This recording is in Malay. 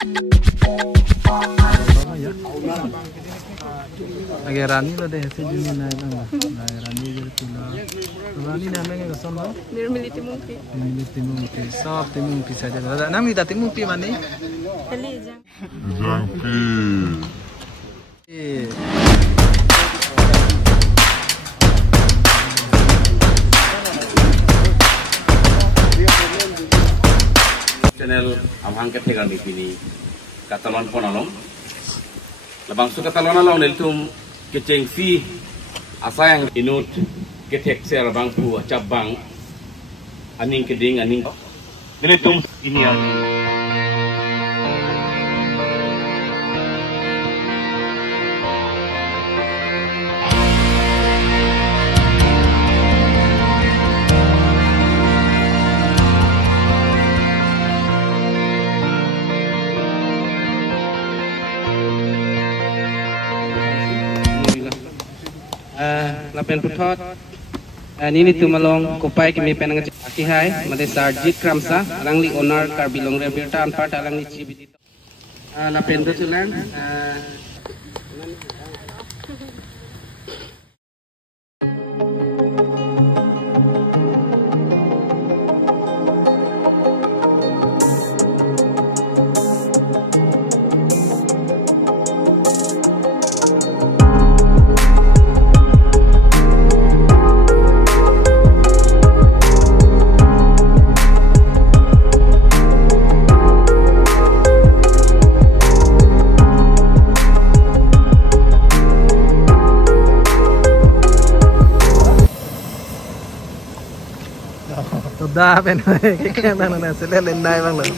Lagi Rani lo deh si Juni naik nama. Rani jadi tula. Rani namanya ke sana? Milih Timungki. Milih Timungki. Sob Timungki saja. Nama kita Timungki mana? Elijang. Channel abang ketegar di sini katalon ponalong. Labang su katalon along neltum keceng si asayang inut ketek ser bang pu cabang aning keding aning neltum ini yang lapen putot nini tumalong kupai kimi penang akihai made sarjit kramsa alangli onar karbilong rebirta anpart alangli chibidito lapen tulang Sudah, pen. Kaya lang na sila, lenday bang lang.